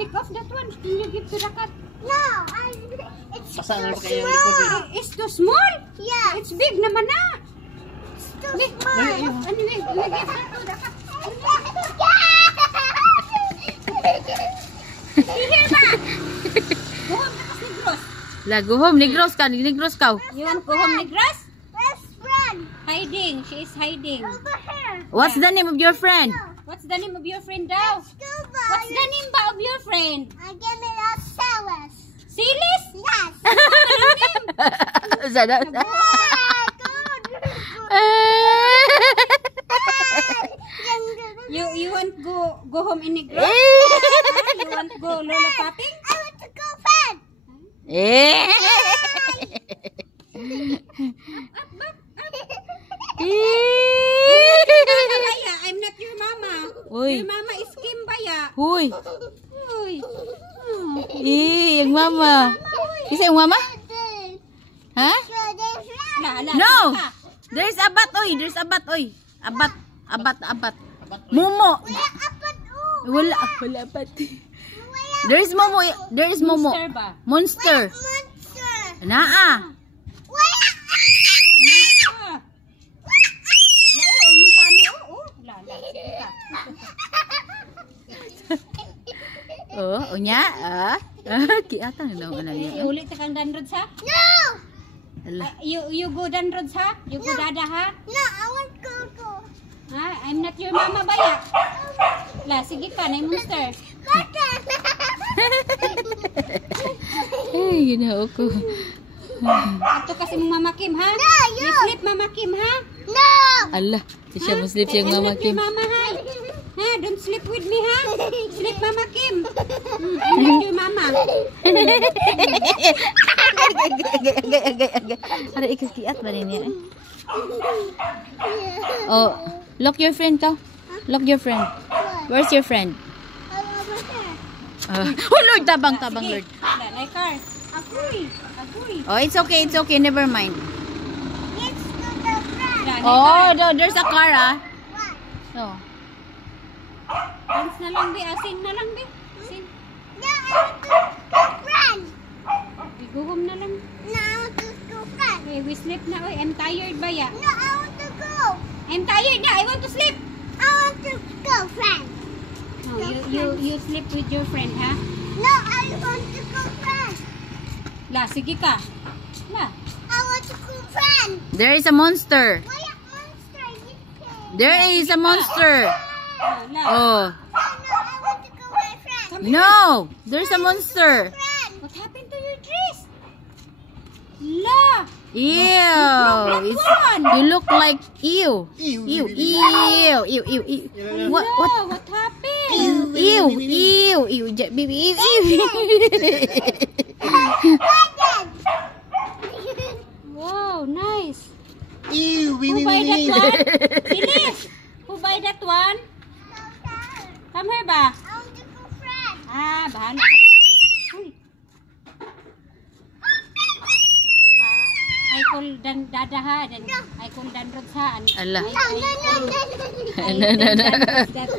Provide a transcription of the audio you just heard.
take off that one. Can you give to the cat? No, it's too small. It's too small? Yeah. It's big naman na. It's too small. Anyway, we give that to the cat. Here ba? Go home na kasi Negros. Go home, Negros ka. Negros ka. You want go home Negros? Let's run. Hiding. She is hiding. Over here. What's the name of your friend? What's the name of your friend daw? Scuba. What's the name ba of your friend? I give it a Silas. Silis? Yes. Sana. You want go home in Negros? You want go Lolo Popping? I want to go fun. I'm not your mama. Uy. Your mama is Kim Baya. Huy. Uy. Yung mama. Isa yung mama? Ha? No. There's a bat, oy. There's a bat, oy. Abat. Momo. Wala bat. There is Momo. There is Momo. Monster ba? Monster. Monster. Naa. Oh, nya. Kiatang lang ana niya. Ulit ta kang danrods ha? No. You go danrods ha? You go dada ha? No, I want to go. I'm not your mama Baya. La, sige ka, na monster. Ay, ginawa ko. Ito kasi mong Mama Kim ha? No, you. You sleep Mama Kim ha? No. Allah, siya mo sleep siyang mama I'm not Kim. your mama ha? Ha? Don't sleep with me ha? Sleep Mama Kim. I'm not your mama. Para ikikiat ba niya? Oh, lock your friend ka. Lock your friend. Where's your friend? Over here. Oh Lord, tabang Lord. La, like car. Agoy. Oh, it's okay, never mind. Let's go to front. La, like Oh, car. there's a car ah. What? Oh. Dance na lang be, sing na lang be. Sing. No, I want to go front. We go home na lang. No, I want to go front. Okay, we sleep na. Oy, I'm tired Baya. No, I want to go. I'm tired na. I want to sleep. I want to go front. No, you sleep with your friend ha? No, I want to go front. La, sige ka. La. I want to go front. There is a monster. Why a monster? You can. There is a monster. La. Oh. No, I want to go my friend. Come here. No, there's a monster. Friend. What happened to your dress? La. Ew. Black one. You look like ew. Ew. What? La, what happened? Ew. Baby, ew. Wow, nice. Ew, Who buy that one? Silis. Who buy that one? Come here ba? I want to go front. Bahala ka ba? Uy. I call Dada ha. I call Danrods ha. Allah. No. I tell Danrods that